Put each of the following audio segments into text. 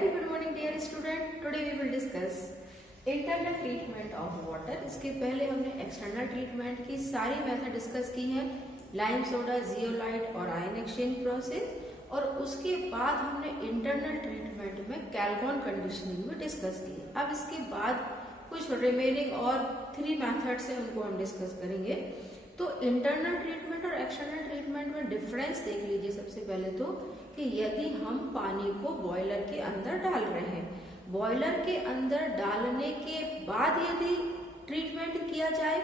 very good morning dear student. Today we will discuss internal treatment of water. इसके पहले हमने external treatment की सारी मेथड डिस्कस की है, लाइम सोडा, जियोलाइट और आयन एक्सचेंज प्रोसेस। और उसके बाद हमने इंटरनल ट्रीटमेंट में कैल्कोन कंडीशनिंग में डिस्कस की। अब इसके बाद कुछ रिमेनिंग और 3 मेथड्स हैं, उनको हम डिस्कस करेंगे। तो इंटरनल ट्रीटमेंट और एक्सटर्नल ट्रीटमेंट में डिफरेंस देख लीजिए सबसे पहले तो, कि यदि हम पानी को बॉयलर के अंदर डाल रहे हैं, बॉयलर के अंदर डालने के बाद यदि ट्रीटमेंट किया जाए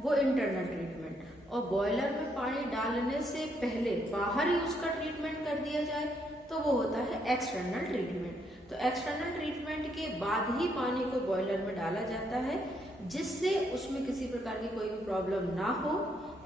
वो इंटरनल ट्रीटमेंट, और बॉयलर में पानी डालने से पहले बाहर ही उसका ट्रीटमेंट कर दिया जाए तो वो होता है एक्सटर्नल ट्रीटमेंट। तो एक्सटर्नल ट्रीटमेंट के बाद ही पानी को बॉयलर में डाला जाता है, जिससे उसमें किसी प्रकार की कोई भी प्रॉब्लम ना हो।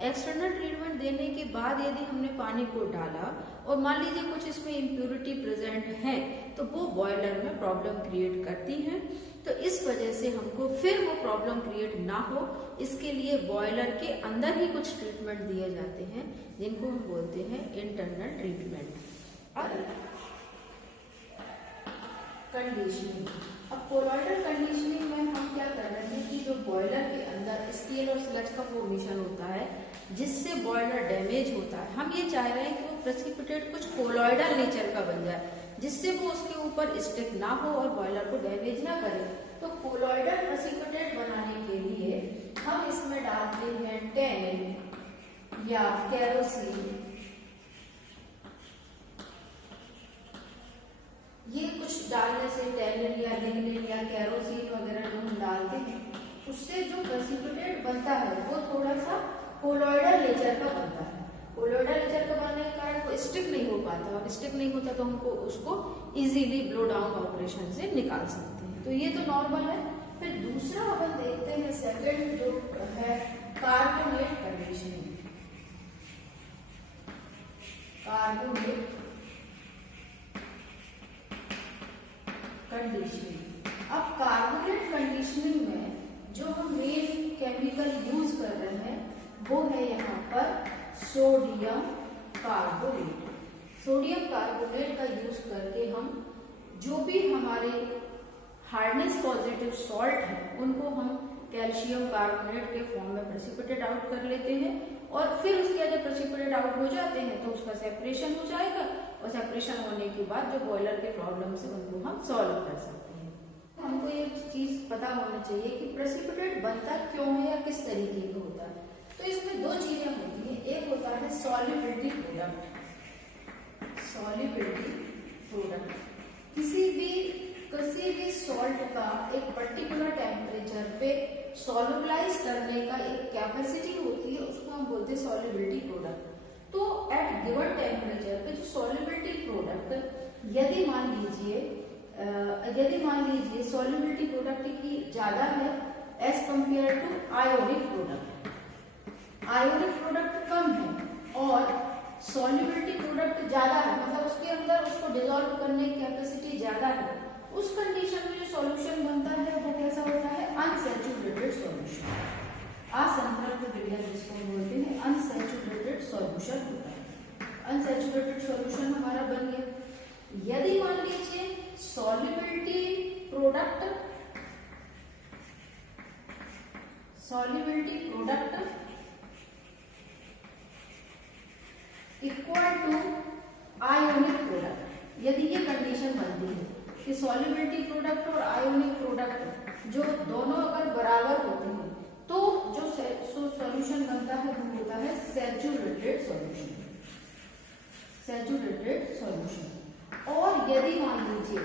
एक्सटर्नल ट्रीटमेंट देने के बाद यदि हमने पानी को डाला और मान लीजिए कुछ इसमें इम्प्यूरिटी प्रेजेंट है तो वो बॉयलर में प्रॉब्लम क्रिएट करती हैं। तो इस वजह से हमको फिर वो प्रॉब्लम क्रिएट ना हो, इसके लिए बॉयलर के अंदर ही कुछ ट्रीटमेंट दिए जाते हैं जिनको हम बोलते हैं इंटरनल ट्रीटमेंट। कंडीशनिंग। अब कोलॉइडल कंडीशनिंग में हम क्या कर रहे हैं कि जो बॉयलर के अंदर स्टील और स्लज का फॉर्मेशन होता है जिससे बॉयलर डैमेज होता है, हम ये चाह रहे हैं कि वो प्रेसिपिटेट कुछ कोलॉइडल नेचर का बन जाए जिससे वो उसके ऊपर स्टिक ना हो और बॉयलर को डैमेज ना करे। तो कोलॉइडल प्रेसिपिटेट बनाने के लिए हम इसमें डालते हैं टैनिन या केरोसिन। ये कुछ डालने से टैनिन या लिग्निन या केरोसिन वगैरह जो हम डालते हैं उससे जो प्रेसिपिटेट बनता है वो थोड़ा सा कोलॉइडल नेचर का बनता है। कोलॉइडल नेचर का बनने के कारण वो स्टिक नहीं हो पाता, और स्टिक नहीं होता तो हमको उसको इजीली ब्लो डाउन ऑपरेशन से निकाल सकते हैं। तो ये तो नॉर्मल है। फिर दूसरा अपन देखते हैं सेकंड जो है कार्बोनेट कंडीशनिंग। Carbonate conditioning. अब कार्बोनेट कंडीशनिंग में जो हम मेन केमिकल यूज कर रहे हैं वो है यहाँ पर सोडियम कार्बोनेट। सोडियम कार्बोनेट का यूज करके हम जो भी हमारे हार्डनेस पॉजिटिव सॉल्ट है उनको हम कैल्शियम कार्बोनेट के फॉर्म में प्रेसिपिटेट आउट कर लेते हैं, और फिर उसके जब प्रेसिपिटेट आउट हो जाते हैं तो उसका सेपरेशन हो जाएगा, और सेपरेशन होने के बाद जो बॉयलर के प्रॉब्लम है उनको हम सॉल्व कर सकते हैं। हमको ये चीज पता होनी चाहिए कि प्रेसिपिटेट बनता क्यों है या किस तरीके का होता है। तो इसमें 2 चीजें होती हैं, एक होता है सॉल्युबिलिटी प्रोडक्ट। सॉल्युबिलिटी प्रोडक्ट किसी भी सॉल्ट का एक पर्टिकुलर टेम्परेचर पे सॉल्युबलाइज करने का एक कैपेसिटी होती है, उसको हम बोलते हैं सॉल्युबिलिटी प्रोडक्ट। तो एट गिवन टेम्परेचर पे जो सॉल्युबिलिटी प्रोडक्ट यदि मान लीजिए सॉल्युबिलिटी प्रोडक्ट की ज्यादा है as compare to ionic product, ionic product कम है और सॉल्युबिलिटी प्रोडक्ट ज्यादा है, मतलब उसके अंदर उसको डिसॉल्व करने की कैपेसिटी ज्यादा है, उस कंडीशन में जो सॉल्यूशन बनता है वो कैसा होता है? Unsaturated solution. असंतृप्त विलयन जिसको बोलते हैं अनसैचुरेटेड सॉल्यूशन होता है। अनसैचुरेटेड सॉल्यूशन हमारा बन गया। यदि मान लीजिए solubility product equal to ionic product, यदि ये कंडीशन बनती है कि सॉल्युबिलिटी प्रोडक्ट और आयोनिक प्रोडक्ट जो दोनों अगर बराबर होते हैं तो जो सॉल्यूशन बनता है वो होता है सैचुरेटेड सॉल्यूशन। Saturated solution. और यदि मान लीजिए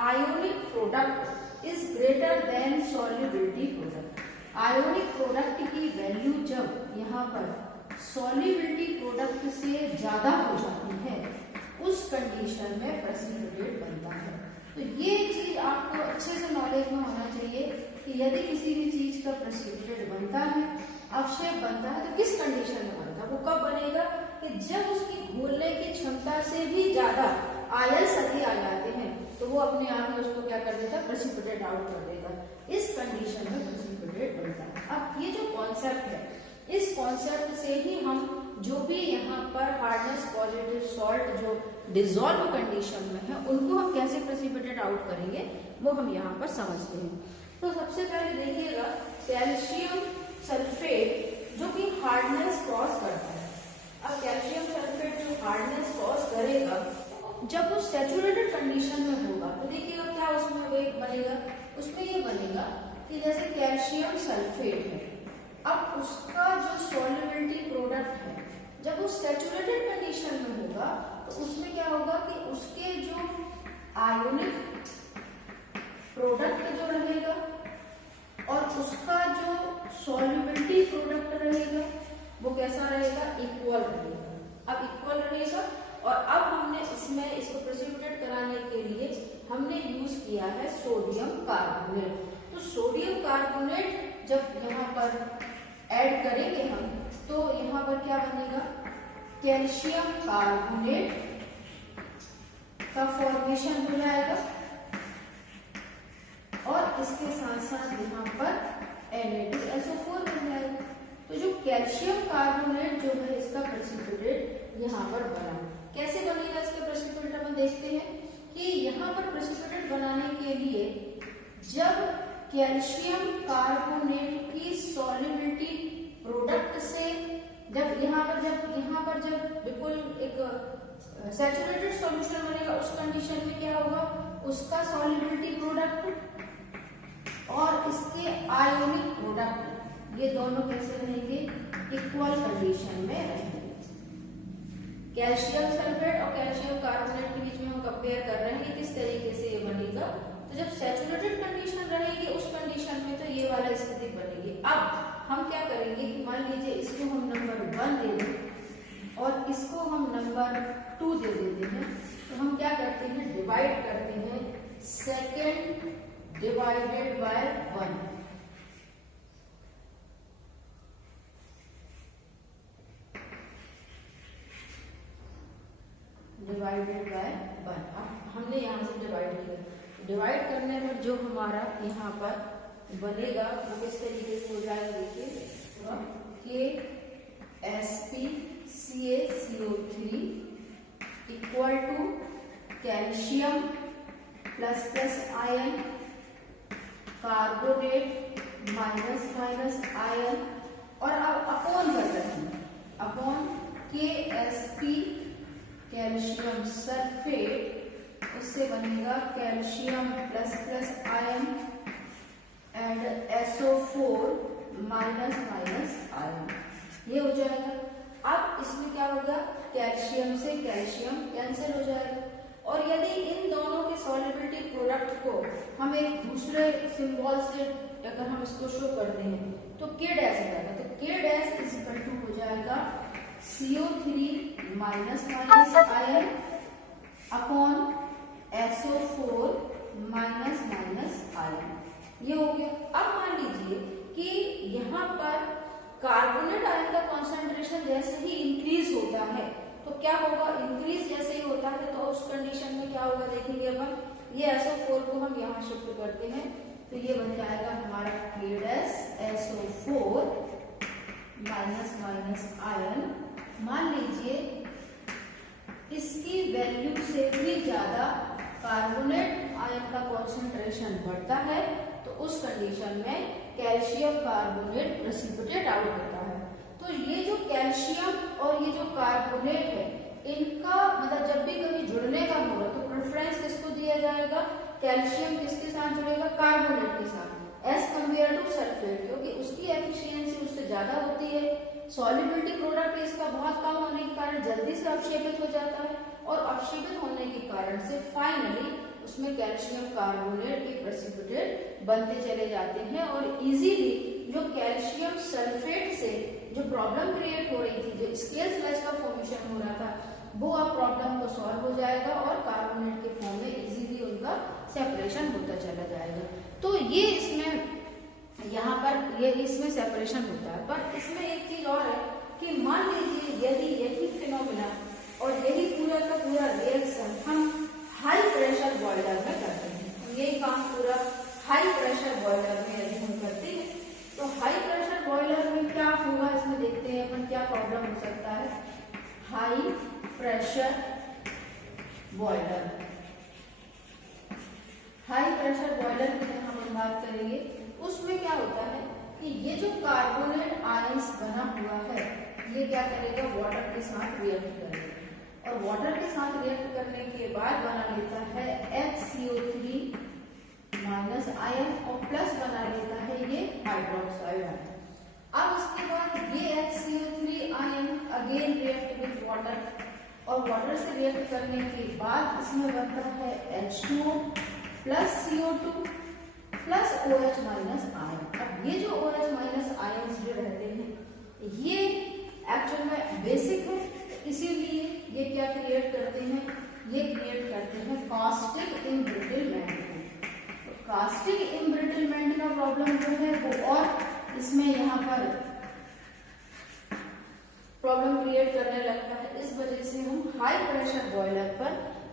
ionic product is greater than solubility product, ionic product की वैल्यू जब यहाँ पर सॉल्युबिलिटी प्रोडक्ट से ज्यादा हो जाती है उस कंडीशन में प्रेसिपिटेट बनता है। तो ये चीज आपको अच्छे से नॉलेज में होना चाहिए कि यदि किसी भी चीज का प्रेसिपिटेट बनता है, अवक्षेप बनता है, तो किस कंडीशन में बनता है? वो कब बनेगा? कि जब उसकी घोलने की क्षमता से भी ज्यादा आयंस अधिक आ जाते हैं तो वो अपने आप में उसको क्या कर देता है? प्रेसिपिटेट आउट कर देगा। इस कंडीशन में प्रेसिपिटेट बनता है। अब ये जो कॉन्सेप्ट है, इस कॉन्सेप्ट से ही हम जो भी यहाँ पर हार्डनेस पॉजिटिव सॉल्ट जो डिसॉल्व कंडीशन में है उनको हम कैसे प्रेसिपिटेट आउट करेंगे वो हम यहाँ पर समझते हैं। तो सबसे पहले देखिएगा कैल्शियम सल्फेट जो कि हार्डनेस कॉज करता है। अब कैल्शियम सल्फेट जो हार्डनेस कॉज करेगा जब वो सैचुरेटेड कंडीशन में होगा तो देखिएगा क्या उसमें बनेगा, उसमें ये बनेगा कि जैसे कैल्शियम सल्फेट है, अब उसका जो सॉल्युबिलिटी प्रोडक्ट है जब वो सैचुरेटेड कंडीशन में होगा तो उसमें क्या होगा कि उसके जो आयोनिक प्रोडक्ट जो रहेगा और उसका जो सॉल्युबिलिटी प्रोडक्ट रहेगा वो कैसा रहेगा, इक्वल रहेगा। अब इक्वल रहेगा और अब हमने इसमें इसको प्रेसिपिटेट कराने के लिए हमने यूज किया है सोडियम कार्बोनेट। तो सोडियम कार्बोनेट जब यहाँ पर ऐड करेंगे हम तो यहाँ पर क्या बनेगा, कैल्शियम कार्बोनेट का फॉर्मेशन हो जाएगा और इसके साथ साथ यहाँ पर Na2SO4 बन जाएगा। तो जो कैल्शियम कार्बोनेट जो है इसका प्रेसिपिटेट यहाँ पर बना, कैसे बनेगा इसका प्रेसिपिटेट अपन देखते हैं कि यहाँ पर प्रेसिपिटेट बनाने के लिए जब कैल्शियम कार्बोनेट की सॉल्युबिलिटी प्रोडक्ट से जब यहाँ पर जब बिल्कुल एक सैचुरेटेड सॉल्यूशन बनेगा उस कंडीशन में क्या होगा, उसका सॉल्युबिलिटी प्रोडक्ट और इसके आयोनिक प्रोडक्ट ये दोनों कैसे रहेंगे, इक्वल कंडीशन में रहेंगे। कैल्शियम सल्फेट और कैल्शियम कार्बोनेट के बीच में हम कंपेयर कर रहे हैं किस तरीके से ये बनेगा। तो जब सैचुरेटेड कंडीशन रहेगी उस कंडीशन में तो ये वाला स्थिति बनेगी। अब हम क्या करेंगे कि मान लीजिए इसको हम नंबर 1 दे दें और इसको हम नंबर 2 दे देते हैं, तो हम क्या करते हैं, डिवाइड करते हैं, second divided by 1, divided by 1। अब हमने यहाँ से डिवाइड किया, डिवाइड करने पर जो हमारा यहाँ पर बनेगा वो किस तरीके से हो जाएगा, देखिए KSpCaCO3 equal to calcium plus plus ion carbonate minus minus ion और अब अपॉन कर रहे हैं, अपॉन KSp कैल्शियम सल्फेट उससे बनेगा calcium plus plus ion and SO4 minus minus ion, ये हो जाएगा। अब इसमें क्या होगा, कैल्शियम से कैल्शियम कैंसिल हो जाएगा और यदि इन दोनों के सॉल्युबिलिटी प्रोडक्ट को हम एक दूसरे सिंबल से अगर हम इसको शो करते हैं तो K डैश हो जाएगा, तो K dash is equal to हो जाएगा CO3 minus minus ion upon SO4 minus minus ion, ये हो गया। अब मान लीजिए कि यहाँ पर कार्बोनेट आयन का कॉन्सेंट्रेशन जैसे ही इंक्रीज होता है तो क्या होगा, इंक्रीज जैसे ही होता है तो उस कंडीशन में क्या होगा, देखेंगे अपन, ये SO4 को हम यहाँ शिफ्ट करते हैं तो ये बन जाएगा हमारा KSO4 माइनस माइनस आयन। मान लीजिए इसकी वैल्यू से भी ज्यादा कार्बोनेट आयन का कॉन्सेंट्रेशन बढ़ता है तो उस कंडीशन में कैल्शियम कार्बोनेट प्रेसिपिटेट आउट होता है। तो ये जो कैल्शियम और ये जो कार्बोनेट है इनका मतलब जब भी कभी जुड़ने का होगा तो प्रेफरेंस किसको दिया जाएगा, कैल्शियम किसके साथ जुड़ेगा, कार्बोनेट के साथ एज कम्पेयर टू सल्फेट, क्योंकि उसकी एफिशिएंसी उससे ज्यादा होती है, सॉल्युबिलिटी प्रोडक्ट इसका बहुत कम होने के कारण जल्दी से अवक्षेपित हो जाता है और अवक्षेपित होने के कारण से फाइनली उसमें कैल्शियम कार्बोनेट के प्रेसिपिटेट बनते चले जाते हैं और इजीली जो कैल्शियम सल्फेट से जो प्रॉब्लम क्रिएट हो रही थी, जो स्केल स्लैश का फॉर्मेशन हो रहा था, वो अब प्रॉब्लम को सॉल्व हो जाएगा और कार्बोनेट के फॉर्म में इजीली उनका सेपरेशन होता चला जाएगा। तो ये इसमें यहाँ पर ये इसमें सेपरेशन होता है। पर इसमें एक चीज और है कि मान लीजिए यदि यही फिनोमिना और यही पूरा का पूरा रिएक्शन हम हाई प्रेशर बॉयलर में करते हैं, यही काम पूरा हाई प्रेशर बॉयलर में यदि हम करते हैं तो हाई प्रेशर बॉयलर में क्या होगा, इसमें देखते हैं अपन क्या प्रॉब्लम हो सकता है। High pressure boiler high pressure boiler की जब हम बात करेंगे उसमें क्या होता है कि ये जो कार्बोनेट आयंस बना हुआ है ये क्या करेगा, वाटर के साथ रिएक्ट करेगा और वाटर के साथ रिएक्ट करने के बाद बना लेता है HCO3 माइनस आयन और प्लस बना लेता है ये हाइड्रोक्साइड आयन। अब उसके बाद ये HCO3 ion again react with water और वाटर से रिएक्ट करने के बाद इसमें बनता है H2O plus CO2 plus OH minus ion. अब ये जो OH माइनस आयन जो रहते हैं ये एक्चुअल में बेसिक है, इसीलिए ये क्या क्रिएट करते हैं, ये क्रिएट करते हैं कास्टिक इम्ब्रिटलमेंट। तो कास्टिक इम्ब्रिटलमेंट का प्रॉब्लम जो है वो और इसमें यहाँ पर प्रॉब्लम क्रिएट करने लगता है। इस वजह से हम हाई प्रेशर बॉयलर पर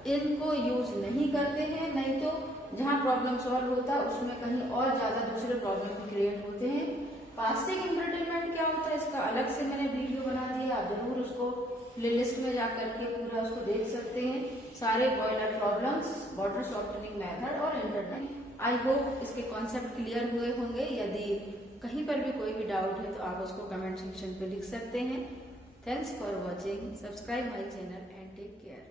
इनको यूज नहीं करते हैं, नहीं तो जहाँ प्रॉब्लम सॉल्व होता है उसमें कहीं और ज्यादा दूसरे प्रॉब्लम क्रिएट होते हैं। कास्टिक इम्ब्रिटलमेंट क्या होता है इसका अलग से मैंने वीडियो बना दिया, आप जरूर उसको प्लेलिस्ट में जा करके पूरा उसको देख सकते हैं। सारे boiler problems, water softening method और इंटरनल। आई होप इसके कॉन्सेप्ट क्लियर हुए होंगे। यदि कहीं पर भी कोई भी डाउट है तो आप उसको कमेंट सेक्शन पे लिख सकते हैं। Thanks for watching, subscribe my channel and take care.